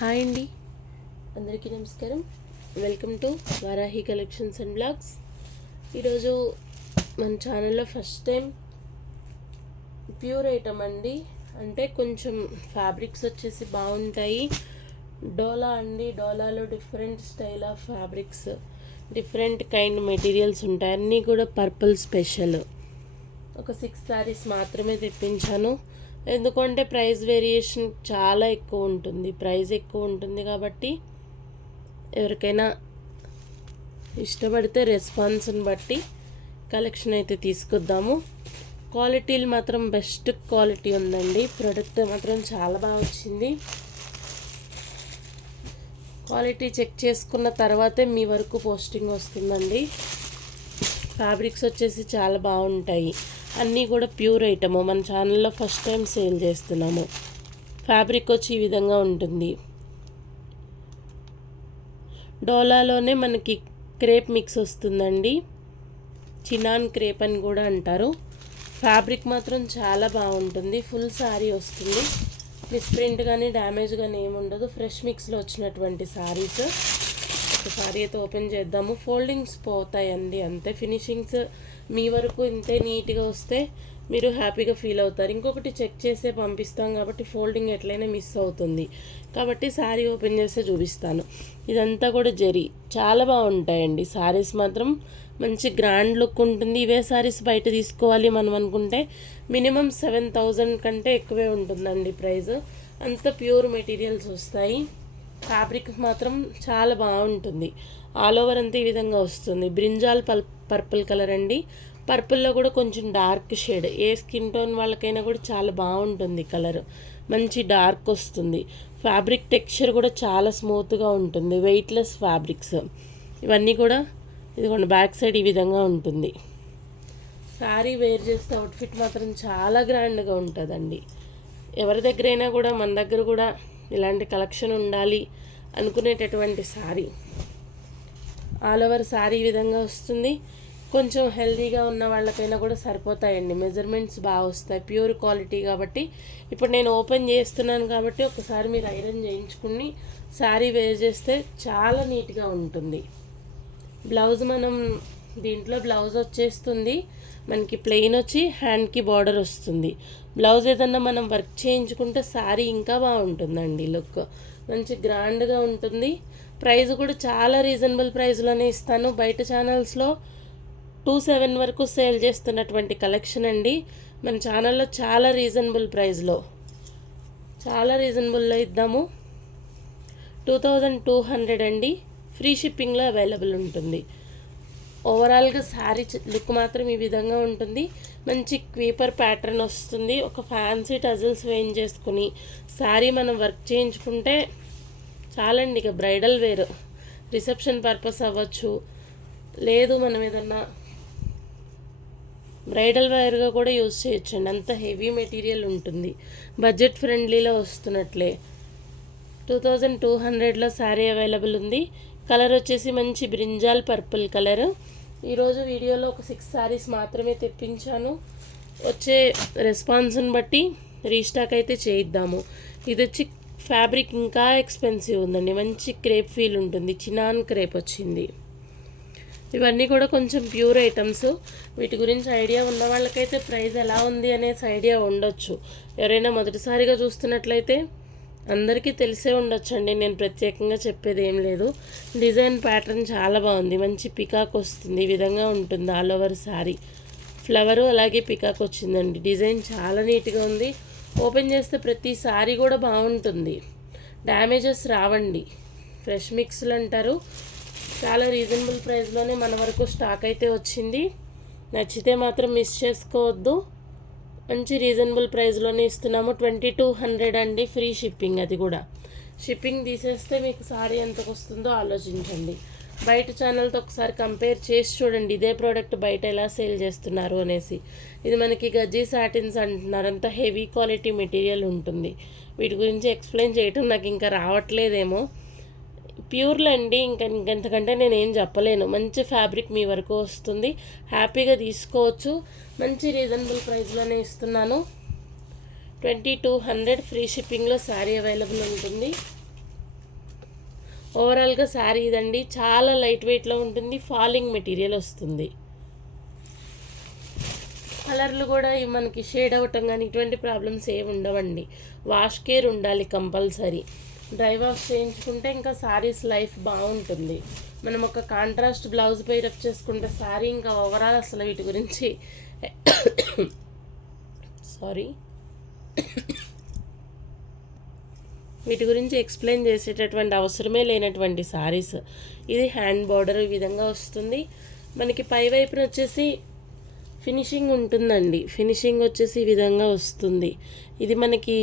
Hi అండి, అందరికీ నమస్కారం. Welcome to Varahi collections and blogs. ఈరోజు మన ఛానల్లో ఫస్ట్ టైం ప్యూర్ ఐటమ్ అండి. అంటే కొంచెం ఫ్యాబ్రిక్స్ వచ్చేసి బాగుంటాయి. డోలా అండి. డోలాలో different style of fabrics, different kind materials ఉంటాయి. అన్నీ కూడా పర్పుల్ స్పెషల్. ఒక 6 శారీస్ మాత్రమే తెప్పించాను. ఎందుకంటే ప్రైస్ వేరియేషన్ చాలా ఎక్కువ ఉంటుంది. ప్రైస్ ఎక్కువ ఉంటుంది కాబట్టి ఎవరికైనా ఇష్టపడితే రెస్పాన్స్ని బట్టి కలెక్షన్ అయితే తీసుకొద్దాము. క్వాలిటీలు మాత్రం బెస్ట్ క్వాలిటీ ఉందండి. ప్రోడక్ట్ మాత్రం చాలా బాగా వచ్చింది. క్వాలిటీ చెక్ చేసుకున్న తర్వాతే మీ వరకు పోస్టింగ్ వస్తుందండి. ఫ్యాబ్రిక్స్ వచ్చేసి చాలా బాగుంటాయి. అన్నీ కూడా ప్యూర్ ఐటము. మన ఛానల్లో ఫస్ట్ టైం సేల్ చేస్తున్నాము. ఫ్యాబ్రిక్ వచ్చి ఈ విధంగా ఉంటుంది. డోలాలోనే మనకి క్రేప్ మిక్స్ వస్తుందండి. చినాన్ క్రేప్ అని కూడా అంటారు. ఫ్యాబ్రిక్ మాత్రం చాలా బాగుంటుంది. ఫుల్ శారీ వస్తుంది. మిస్ప్రింట్ కానీ డ్యామేజ్ కానీ ఏముండదు. ఫ్రెష్ మిక్స్లో వచ్చినటువంటి శారీస్. ఒక శారీ అయితే ఓపెన్ చేద్దాము. ఫోల్డింగ్స్ పోతాయండి, అంతే. ఫినిషింగ్స్ మీ వరకు ఇంతే నీట్గా వస్తే మీరు హ్యాపీగా ఫీల్ అవుతారు. ఇంకొకటి చెక్ చేసే పంపిస్తాం కాబట్టి ఫోల్డింగ్ ఎట్లయినా మిస్ అవుతుంది. కాబట్టి శారీ ఓపెన్ చేస్తే చూపిస్తాను. ఇదంతా కూడా జరీ చాలా బాగుంటాయండి. శారీస్ మాత్రం మంచి గ్రాండ్ లుక్ ఉంటుంది. ఇవే శారీస్ బయట తీసుకోవాలి మనం అనుకుంటే మినిమం 7,000 కంటే ఎక్కువే ఉంటుందండి ప్రైస్. అంత ప్యూర్ మెటీరియల్స్ వస్తాయి. ఫ్యాబ్రిక్ మాత్రం చాలా బాగుంటుంది. ఆల్ ఓవర్ అంతా ఈ విధంగా వస్తుంది. బ్రింజాల్ పర్పుల్ కలర్ అండి. పర్పుల్లో కూడా కొంచెం డార్క్ షేడ్. ఏ స్కిన్ టోన్ వాళ్ళకైనా కూడా చాలా బాగుంటుంది కలర్. మంచి డార్క్ వస్తుంది. ఫ్యాబ్రిక్ టెక్స్చర్ కూడా చాలా స్మూత్గా ఉంటుంది. వెయిట్లెస్ ఫ్యాబ్రిక్స్ ఇవన్నీ కూడా. ఇదిగోండి బ్యాక్ సైడ్ ఈ విధంగా ఉంటుంది. శారీ వేర్ చేస్తే అవుట్ఫిట్ మాత్రం చాలా గ్రాండ్గా ఉంటుందండి. ఎవరి దగ్గరైనా కూడా మన దగ్గర కూడా ఇలాంటి కలెక్షన్ ఉండాలి అనుకునేటటువంటి శారీ. ఆల్ ఓవర్ శారీ ఈ విధంగా వస్తుంది. కొంచెం హెల్తీగా ఉన్న వాళ్ళకైనా కూడా సరిపోతాయండి. మెజర్మెంట్స్ బాగా వస్తాయి. ప్యూర్ క్వాలిటీ కాబట్టి. ఇప్పుడు నేను ఓపెన్ చేస్తున్నాను కాబట్టి ఒకసారి మీరు ఐరన్ చేయించుకుని శారీ వేర్ చేస్తే చాలా నీట్గా ఉంటుంది. బ్లౌజ్ మనం దీంట్లో బ్లౌజ్ వచ్చేస్తుంది. మనకి ప్లెయిన్ వచ్చి హ్యాండ్కి బార్డర్ వస్తుంది. బ్లౌజ్ ఏదన్నా మనం వర్క్ చేయించుకుంటే శారీ ఇంకా బాగుంటుందండి. లుక్ మంచి గ్రాండ్గా ఉంటుంది. ప్రైస్ కూడా చాలా రీజనబుల్ ప్రైస్లోనే ఇస్తాను. బయట ఛానల్స్లో 2,700 వరకు సేల్ చేస్తున్నటువంటి కలెక్షన్ అండి. మన ఛానల్లో చాలా రీజనబుల్ ప్రైస్లో, చాలా రీజనబుల్లో ఇద్దాము. 2,200 అండి. ఫ్రీ షిప్పింగ్లో అవైలబుల్ ఉంటుంది. ఓవరాల్గా శారీ లుక్ మాత్రం ఈ విధంగా ఉంటుంది. మంచి క్వీపర్ ప్యాటర్న్ వస్తుంది. ఒక ఫ్యాన్సీ టజిల్స్ వేయించేసుకుని శారీ మనం వర్క్ చేయించుకుంటే చాలండి. ఇక బ్రైడల్ వేర్, రిసెప్షన్ పర్పస్ అవ్వచ్చు, లేదు మనం ఏదన్నా బ్రైడల్ వేర్గా కూడా యూజ్ చేయొచ్చండి. అంత హెవీ మెటీరియల్ ఉంటుంది. బడ్జెట్ ఫ్రెండ్లీలో వస్తున్నట్లే. 2,200లో శారీ అవైలబుల్ ఉంది. కలర్ వచ్చేసి మంచి బ్రింజాల్ పర్పుల్ కలర్. ఈరోజు వీడియోలో ఒక 6 శారీస్ మాత్రమే తెప్పించాను. వచ్చే రెస్పాన్స్ని బట్టి రీస్టాక్ అయితే చేయిద్దాము. ఇది వచ్చి ఫ్యాబ్రిక్ ఇంకా ఎక్స్పెన్సివ్ ఉందండి. మంచి క్రేప్ ఫీల్ ఉంటుంది. చినాన్ క్రేప్ వచ్చింది. ఇవన్నీ కూడా కొంచెం ప్యూర్ ఐటమ్స్. వీటి గురించి ఐడియా ఉన్న వాళ్ళకైతే ప్రైస్ ఎలా ఉంది అనేసి ఐడియా ఉండొచ్చు. ఎవరైనా మొదటిసారిగా చూస్తున్నట్లయితే అందరికీ తెలిసే ఉండొచ్చండి. నేను ప్రత్యేకంగా చెప్పేది ఏం లేదు. డిజైన్ ప్యాటర్న్ చాలా బాగుంది. మంచి పికాక్ వస్తుంది. ఈ విధంగా ఉంటుంది ఆల్ ఓవర్ శారీ. ఫ్లవరు అలాగే పికాక్ వచ్చిందండి. డిజైన్ చాలా నీట్గా ఉంది. ఓపెన్ చేస్తే ప్రతి శారీ కూడా బాగుంటుంది. డ్యామేజెస్ రావండి. ఫ్రెష్ మిక్స్లు అంటారు. చాలా రీజనబుల్ ప్రైస్లోనే మన వరకు స్టాక్ అయితే వచ్చింది. నచ్చితే మాత్రం మిస్ చేసుకోవద్దు. మంచి రీజనబుల్ ప్రైస్లోనే ఇస్తున్నాము. 2,200 అండి. Free shipping. అది కూడా షిప్పింగ్ తీసేస్తే మీకు సారీ ఎంతకు వస్తుందో ఆలోచించండి. బయట ఛానల్తో ఒకసారి కంపేర్ చేసి చూడండి. ఇదే ప్రోడక్ట్ బయట ఎలా సేల్ చేస్తున్నారు అనేసి. ఇది మనకి గజ్జీ సాటిన్స్ అంటున్నారు. అంత హెవీ క్వాలిటీ మెటీరియల్ ఉంటుంది. వీటి గురించి ఎక్స్ప్లెయిన్ చేయటం నాకు ఇంకా రావట్లేదేమో. ప్యూర్లో అండి. ఇంకెంతకంటే నేనేం చెప్పలేను. మంచి ఫ్యాబ్రిక్ మీ వరకు వస్తుంది. హ్యాపీగా తీసుకోవచ్చు. మంచి రీజనబుల్ ప్రైస్లోనే ఇస్తున్నాను. 2,200 ఫ్రీ షిప్పింగ్లో శారీ అవైలబుల్ ఉంటుంది. ఓవరాల్గా శారీ ఇదండి, చాలా లైట్ వెయిట్లో ఉంటుంది, ఫాలింగ్ మెటీరియల్ వస్తుంది. కలర్లు కూడా మనకి షేడ్ అవ్వటం కానీ ఇటువంటి ప్రాబ్లమ్స్ ఏమి ఉండవండి. వాష్ కేర్ ఉండాలి కంపల్సరీ. డ్రై వాష్ చేయించుకుంటే ఇంకా శారీస్ లైఫ్ బాగుంటుంది. మనం ఒక కాంట్రాస్ట్ బ్లౌజ్ పైరప్ చేసుకుంటే శారీ ఇంకా ఓవరాల్ అసలు వీటి గురించి వీటి గురించి ఎక్స్ప్లెయిన్ చేసేటటువంటి అవసరమే లేనటువంటి శారీస్. ఇది హ్యాండ్ బార్డర్ ఈ విధంగా వస్తుంది. మనకి పై వైపున వచ్చేసి ఫినిషింగ్ ఉంటుందండి. ఫినిషింగ్ వచ్చేసి ఈ విధంగా వస్తుంది. ఇది మనకి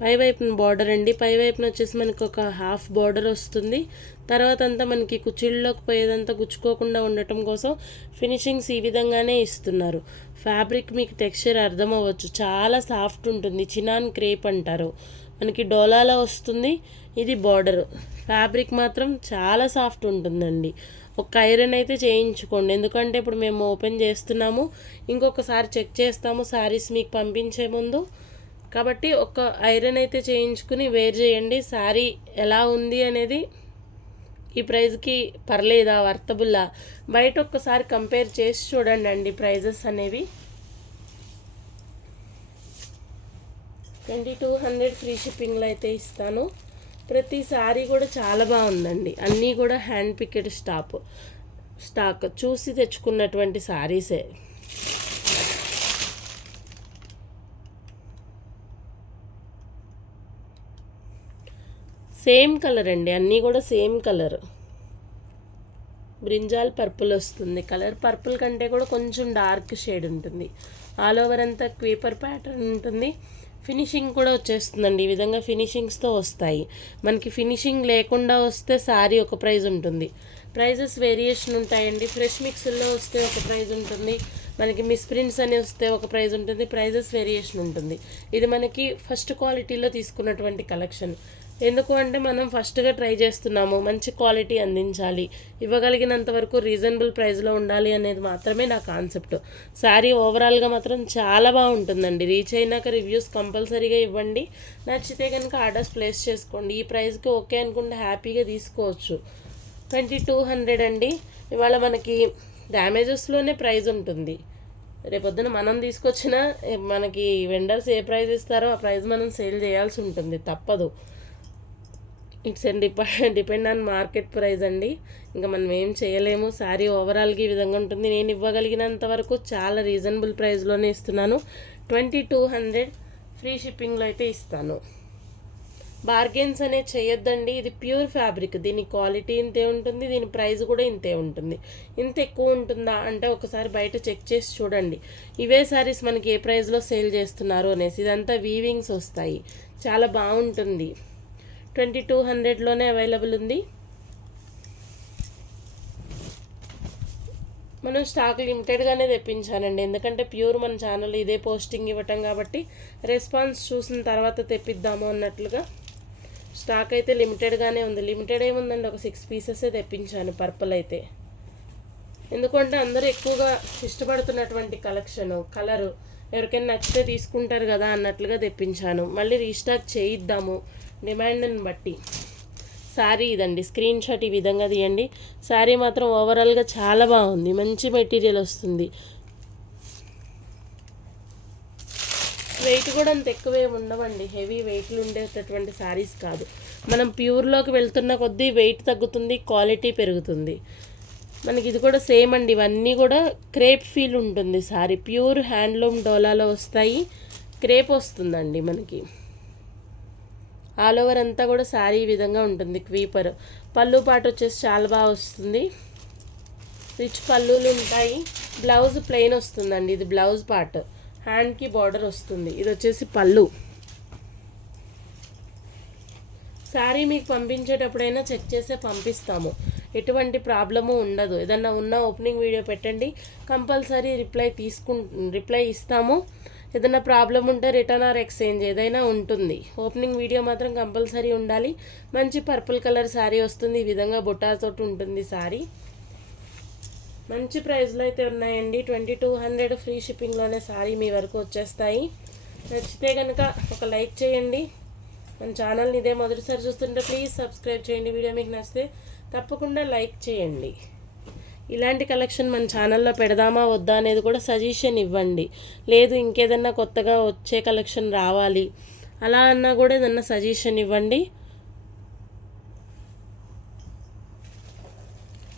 పై వైపున బార్డర్ అండి. పై వైపున వచ్చేసి మనకు ఒక హాఫ్ బార్డర్ వస్తుంది. తర్వాత అంతా మనకి కుచ్చిళ్ళలోకి పోయేదంతా గుచ్చుకోకుండా ఉండటం కోసం ఫినిషింగ్స్ ఈ విధంగానే ఇస్తున్నారు. ఫ్యాబ్రిక్ మీకు టెక్స్చర్ అర్థం అవ్వచ్చు, చాలా సాఫ్ట్ ఉంటుంది. చినాన్ క్రేప్ అంటారు. మనకి డోలాలో వస్తుంది. ఇది బార్డర్. ఫ్యాబ్రిక్ మాత్రం చాలా సాఫ్ట్ ఉంటుందండి. ఒక ఐరన్ అయితే చేయించుకోండి, ఎందుకంటే ఇప్పుడు మేము ఓపెన్ చేస్తున్నాము, ఇంకొకసారి చెక్ చేస్తాము శారీస్ మీకు పంపించే ముందు. కాబట్టి ఒక ఐరన్ అయితే చేయించుకుని వేర్ చేయండి. శారీ ఎలా ఉంది అనేది ఈ ప్రైస్కి పర్లేదా, వర్తబుల్లా, బయట ఒక్కసారి కంపేర్ చేసి చూడండి అండి ప్రైజెస్ అనేవి. 2200 ఫ్రీ షిప్పింగ్లో అయితే ఇస్తాను. ప్రతి శారీ కూడా చాలా బాగుందండి. అన్నీ కూడా హ్యాండ్ పికెడ్ స్టాక్ చూసి తెచ్చుకున్నటువంటి శారీసే. సేమ్ కలర్ అండి, అన్నీ కూడా సేమ్ కలర్. బ్రింజాల్ పర్పుల్ వస్తుంది. కలర్ పర్పుల్ కంటే కూడా కొంచెం డార్క్ షేడ్ ఉంటుంది. ఆల్ ఓవర్ అంతా క్వీపర్ ప్యాటర్న్ ఉంటుంది. ఫినిషింగ్ కూడా వచ్చేస్తుందండి. ఈ విధంగా ఫినిషింగ్స్తో వస్తాయి. మనకి ఫినిషింగ్ లేకుండా వస్తే శారీ ఒక ప్రైస్ ఉంటుంది. ప్రైజెస్ వేరియేషన్ ఉంటాయండి. ఫ్రెష్ మిక్స్లో వస్తే ఒక ప్రైస్ ఉంటుంది, మనకి మిస్ప్రింట్స్ అని వస్తే ఒక ప్రైస్ ఉంటుంది. ప్రైజెస్ వేరియేషన్ ఉంటుంది. ఇది మనకి ఫస్ట్ క్వాలిటీలో తీసుకున్నటువంటి కలెక్షన్. ఎందుకు అంటే మనం ఫస్ట్గా ట్రై చేస్తున్నాము, మంచి క్వాలిటీ అందించాలి, ఇవ్వగలిగినంత వరకు రీజనబుల్ ప్రైస్లో ఉండాలి అనేది మాత్రమే నా కాన్సెప్ట్. శారీ ఓవరాల్గా మాత్రం చాలా బాగుంటుందండి. రీచ్ అయినాక రివ్యూస్ కంపల్సరీగా ఇవ్వండి. నచ్చితే కనుక ఆర్డర్స్ ప్లేస్ చేసుకోండి. ఈ ప్రైస్కి ఓకే అనుకుంటే హ్యాపీగా తీసుకోవచ్చు. 2200 అండి. ఇవాళ మనకి డ్యామేజెస్లోనే ప్రైస్ ఉంటుంది. రేపొద్దున మనం తీసుకొచ్చిన మనకి వెండర్స్ ఏ ప్రైస్ ఇస్తారో ఆ ప్రైస్ మనం సేల్ చేయాల్సి ఉంటుంది, తప్పదు. It's and depend on market price అండి. ఇంకా మనం ఏం చేయలేము. శారీ ఓవరాల్గా ఈ విధంగా ఉంటుంది. నేను ఇవ్వగలిగినంత వరకు చాలా రీజనబుల్ ప్రైస్లోనే ఇస్తున్నాను. 2200 ఫ్రీ షిప్పింగ్లో అయితే ఇస్తాను. బార్గెన్స్ అనేది చేయొద్దండి. ఇది ప్యూర్ ఫ్యాబ్రిక్. దీని క్వాలిటీ ఇంతే ఉంటుంది, దీని ప్రైస్ కూడా ఇంతే ఉంటుంది. ఇంత ఎక్కువ ఉంటుందా అంటే ఒకసారి బయట చెక్ చేసి చూడండి. ఇవే శారీస్ మనకి ఏ ప్రైస్లో సేల్ చేస్తున్నారు అనేసి. ఇదంతా వీవింగ్స్ వస్తాయి, చాలా బాగుంటుంది. 2200లోనే అవైలబుల్ ఉంది. మనం స్టాక్ లిమిటెడ్గానే తెప్పించానండి, ఎందుకంటే ప్యూర్ మన ఛానల్ ఇదే పోస్టింగ్ ఇవ్వటం కాబట్టి రెస్పాన్స్ చూసిన తర్వాత తెప్పిద్దాము అన్నట్లుగా స్టాక్ అయితే లిమిటెడ్గానే ఉంది. లిమిటెడ్ ఏముందండి, ఒక 6 పీసెసే తెప్పించాను పర్పుల్ అయితే. ఎందుకంటే అందరూ ఎక్కువగా ఇష్టపడుతున్నటువంటి కలెక్షను, కలరు ఎవరికైనా నచ్చితే తీసుకుంటారు కదా అన్నట్లుగా తెప్పించాను. మళ్ళీ రీస్టాక్ చేయిద్దాము డిమాండ్ని బట్టి. శారీ ఇదండి, స్క్రీన్ షాట్ ఈ విధంగా తీయండి. శారీ మాత్రం ఓవరాల్గా చాలా బాగుంది, మంచి మెటీరియల్ వస్తుంది. వెయిట్ కూడా అంత ఎక్కువే ఉండవండి, హెవీ వెయిట్లు ఉండేటటువంటి శారీస్ కాదు. మనం ప్యూర్లోకి వెళ్తున్న కొద్దీ వెయిట్ తగ్గుతుంది, క్వాలిటీ పెరుగుతుంది. మనకి ఇది కూడా సేమ్ అండి. ఇవన్నీ కూడా క్రేప్ ఫీల్ ఉంటుంది శారీ. ప్యూర్ హ్యాండ్లూమ్ డోలాలో వస్తాయి. క్రేప్ వస్తుందండి మనకి. ఆల్ ఓవర్ అంతా కూడా శారీ ఈ విధంగా ఉంటుంది. క్వీపర్ పళ్ళు పాటు వచ్చేసి చాలా బాగా వస్తుంది. రిచ్ పళ్ళులు ఉంటాయి. బ్లౌజ్ ప్లెయిన్ వస్తుందండి. ఇది బ్లౌజ్ పార్ట్. హ్యాండ్కి బార్డర్ వస్తుంది. ఇది వచ్చేసి పళ్ళు. శారీ మీకు పంపించేటప్పుడైనా చెక్ చేసే పంపిస్తాము, ఎటువంటి ప్రాబ్లము ఉండదు. ఏదన్నా ఉన్న ఓపెనింగ్ వీడియో పెట్టండి, కంపల్సరీ రిప్లై ఇస్తాము. ఏదైనా ప్రాబ్లం ఉంటే రిటర్న్ ఆర్ ఎక్స్చేంజ్ ఏదైనా ఉంటుంది. ఓపెనింగ్ వీడియో మాత్రం కంపల్సరీ ఉండాలి. మంచి పర్పుల్ కలర్ శారీ వస్తుంది. ఈ విధంగా బుట్టాతో ఉంటుంది శారీ. మంచి ప్రైస్లో అయితే ఉన్నాయండి. 2200 ఫ్రీ షిప్పింగ్లోనే శారీ మీ వరకు వచ్చేస్తాయి. నచ్చితే కనుక ఒక లైక్ చేయండి, మన ఛానల్ని ఇదే మొదటిసారి చూస్తుంటే ప్లీజ్ సబ్స్క్రైబ్ చేయండి. వీడియో మీకు నచ్చితే తప్పకుండా లైక్ చేయండి. ఇలాంటి కలెక్షన్ మన ఛానల్లో పెడదామా వద్దా అనేది కూడా సజెషన్ ఇవ్వండి. లేదు ఇంకేదన్నా కొత్తగా వచ్చే కలెక్షన్ రావాలి అలా అన్నా కూడా ఏదన్నా సజెషన్ ఇవ్వండి.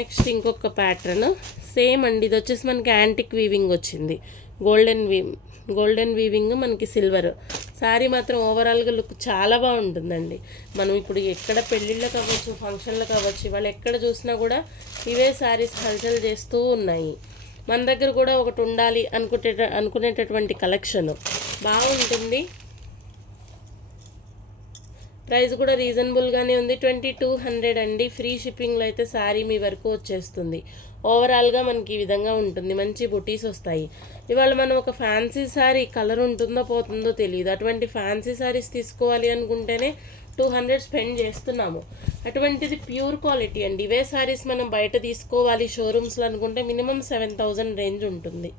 నెక్స్ట్ ఇంకొక ప్యాటర్న్ సేమ్ అండి. ఇది వచ్చేసి మనకి యాంటిక్ వీవింగ్ వచ్చింది. గోల్డెన్ వీవింగ్ మనకి సిల్వర్. శారీ మాత్రం ఓవరాల్గా లుక్ చాలా బాగుంటుందండి. మనం ఇప్పుడు ఎక్కడ పెళ్ళిళ్ళకి అవ్వచ్చు, ఫంక్షన్లకు అవ్వచ్చు, ఇవాళ ఎక్కడ చూసినా కూడా ఇవే శారీస్ హల్చల్ చేస్తూ ఉన్నాయి. మన దగ్గర కూడా ఒకటి ఉండాలి అనుకునేటటువంటి కలెక్షన్ బాగుంటుంది. ప్రైస్ కూడా రీజనబుల్గానే ఉంది. 2200 అండి. ఫ్రీ షిప్పింగ్లో అయితే శారీ మీ వరకు వచ్చేస్తుంది. ఓవరాల్గా మనకి ఈ విధంగా ఉంటుంది. మంచి బుటీస్ వస్తాయి. ఇవాళ మనం ఒక ఫ్యాన్సీ శారీ కలర్ ఉంటుందో పోతుందో తెలియదు. అటువంటి ఫ్యాన్సీ శారీస్ తీసుకోవాలి అనుకుంటేనే 200 స్పెండ్ చేస్తున్నాము. అటువంటిది ప్యూర్ క్వాలిటీ అండి. ఇవే శారీస్ మనం బయట తీసుకోవాలి షోరూమ్స్లో అనుకుంటే మినిమం 7000 రేంజ్ ఉంటుంది.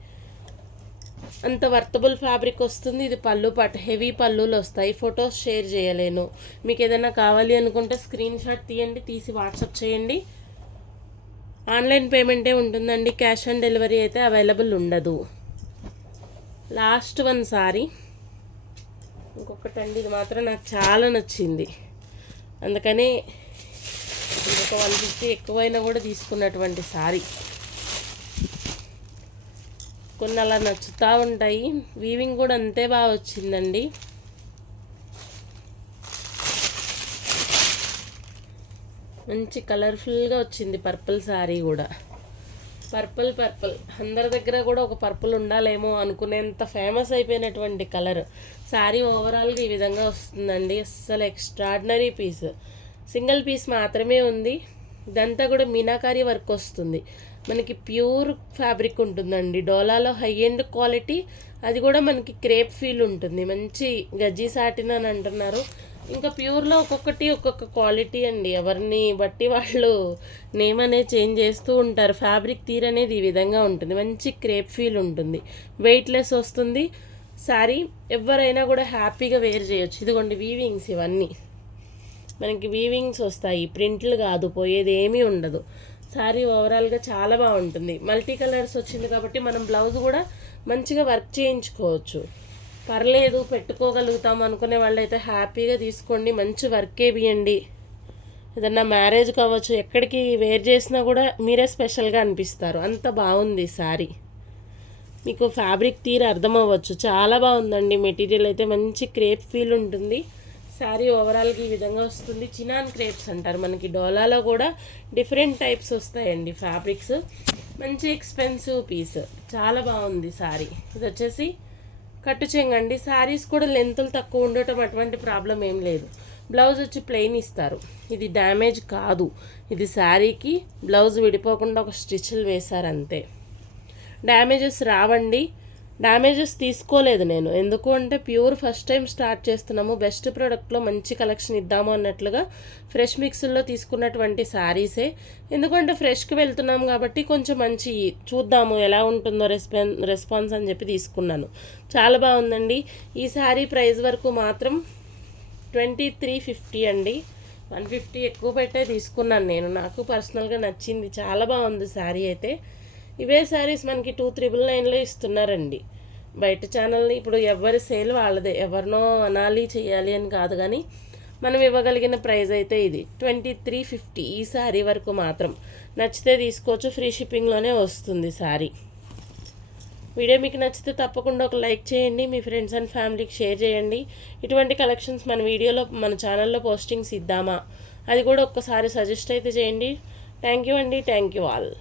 అంత వర్తబుల్ ఫ్యాబ్రిక్ వస్తుంది. ఇది పళ్ళు పాటు హెవీ పళ్ళులు వస్తాయి. ఫొటోస్ షేర్ చేయలేను. మీకు ఏదైనా కావాలి అనుకుంటే స్క్రీన్ షాట్ తీయండి, తీసి వాట్సాప్ చేయండి. ఆన్లైన్ పేమెంటే ఉంటుందండి. క్యాష్ ఆన్ డెలివరీ అయితే అవైలబుల్ ఉండదు. లాస్ట్ వన్ సారీ ఇంకొకటండి. ఇది మాత్రం నాకు చాలా నచ్చింది. అందుకని ఇంకొక 150 ఎక్కువైనా కూడా తీసుకున్నటువంటి సారీ. కొన్ని అలా నచ్చుతూ ఉంటాయి. వీవింగ్ కూడా అంతే బాగా వచ్చిందండి. మంచి కలర్ఫుల్గా వచ్చింది. పర్పుల్ శారీ కూడా పర్పుల్ అందరి దగ్గర కూడా ఒక పర్పుల్ ఉండాలేమో అనుకునేంత ఫేమస్ అయిపోయినటువంటి కలర్. శారీ ఓవరాల్గా ఈ విధంగా వస్తుందండి. అస్సలు ఎక్స్ట్రాడినరీ పీస్. సింగిల్ పీస్ మాత్రమే ఉంది. ఇదంతా కూడా మీనాకారి వర్క్ వస్తుంది. మనకి ప్యూర్ ఫ్యాబ్రిక్ ఉంటుందండి. డోలాలో హై ఎండ్ క్వాలిటీ. అది కూడా మనకి క్రేప్ ఫీల్ ఉంటుంది. మంచి గజ్జి సాటిన్ అని అంటున్నారు. ఇంకా ప్యూర్లో ఒక్కొక్కటి ఒక్కొక్క క్వాలిటీ అండి. ఎవరిని బట్టి వాళ్ళు నేమ్ అనేది చేంజ్ చేస్తూ ఉంటారు. ఫ్యాబ్రిక్ తీర్ అనేది ఈ విధంగా ఉంటుంది. మంచి క్రేప్ ఫీల్ ఉంటుంది. వెయిట్లెస్ వస్తుంది శారీ. ఎవరైనా కూడా హ్యాపీగా వేర్ చేయొచ్చు. ఇదిగోండి వీవింగ్స్ ఇవన్నీ మనకి వీవింగ్స్ వస్తాయి. ప్రింట్లు కాదు, పోయేది ఏమీ ఉండదు. శారీ ఓవరాల్గా చాలా బాగుంటుంది. మల్టీ కలర్స్ వచ్చింది కాబట్టి మనం బ్లౌజ్ కూడా మంచిగా వర్క్ చేయించుకోవచ్చు. పర్లేదు పెట్టుకోగలుగుతాం అనుకునే వాళ్ళైతే హ్యాపీగా తీసుకోండి. మంచి వర్కే బియండి. ఏదన్నా మ్యారేజ్ కావచ్చు, ఎక్కడికి వేర్ చేసినా కూడా మీరే స్పెషల్గా అనిపిస్తారు. అంత బాగుంది శారీ. మీకు ఫ్యాబ్రిక్ తీరు అర్థమవ్వచ్చు. చాలా బాగుందండి. మెటీరియల్ అయితే మంచి క్రేప్ ఫీల్ ఉంటుంది. శారీ ఓవరాల్గా ఈ విధంగా వస్తుంది. చినాన్ క్రేప్స్ అంటారు. మనకి డోలాలో కూడా డిఫరెంట్ టైప్స్ వస్తాయండి ఫ్యాబ్రిక్స్. మంచి ఎక్స్పెన్సివ్ పీస్. చాలా బాగుంది శారీ. ఇది వచ్చేసి కట్టు చెంగండి. శారీస్ కూడా లెంతులు తక్కువ ఉండటం అటువంటి ప్రాబ్లం ఏం లేదు. బ్లౌజ్ వచ్చి ప్లెయిన్ ఇస్తారు. ఇది డ్యామేజ్ కాదు. ఇది శారీకి బ్లౌజ్ విడిపోకుండా ఒక స్టిచ్లు వేశారు అంతే. డ్యామేజెస్ రావండి. డ్యామేజెస్ తీసుకోలేదు నేను. ఎందుకు అంటే ప్యూర్ ఫస్ట్ టైం స్టార్ట్ చేస్తున్నాము. బెస్ట్ ప్రోడక్ట్లో మంచి కలెక్షన్ ఇద్దాము అన్నట్లుగా ఫ్రెష్ మిక్స్లో తీసుకున్నటువంటి శారీసే. ఎందుకంటే ఫ్రెష్కి వెళ్తున్నాము కాబట్టి కొంచెం మంచి చూద్దాము ఎలా ఉంటుందో రెస్పాన్స్ అని చెప్పి తీసుకున్నాను. చాలా బాగుందండి. ఈ శారీ ప్రైస్ వరకు మాత్రం 2350 అండి. 150 ఎక్కువ పెట్టే తీసుకున్నాను నేను. నాకు పర్సనల్గా నచ్చింది. చాలా బాగుంది శారీ అయితే. ఇవే శారీస్ మనకి 2999లో ఇస్తున్నారండి. బయట ఛానల్ని ఇప్పుడు ఎవరి సేల్ వాళ్ళదే. ఎవరినో అనాలి చేయాలి అని కాదు, కానీ మనం ఇవ్వగలిగిన ప్రైస్ అయితే ఇది 2350 ఈ శారీ వరకు మాత్రం. నచ్చితే తీసుకోవచ్చు. ఫ్రీ షిప్పింగ్లోనే వస్తుంది శారీ. వీడియో మీకు నచ్చితే తప్పకుండా ఒక లైక్ చేయండి. మీ ఫ్రెండ్స్ అండ్ ఫ్యామిలీకి షేర్ చేయండి. ఇటువంటి కలెక్షన్స్ మన ఛానల్లో పోస్టింగ్స్ ఇద్దామా అది కూడా ఒక్కసారి సజెస్ట్ అయితే చేయండి. థ్యాంక్ యూ అండి. Thank you all.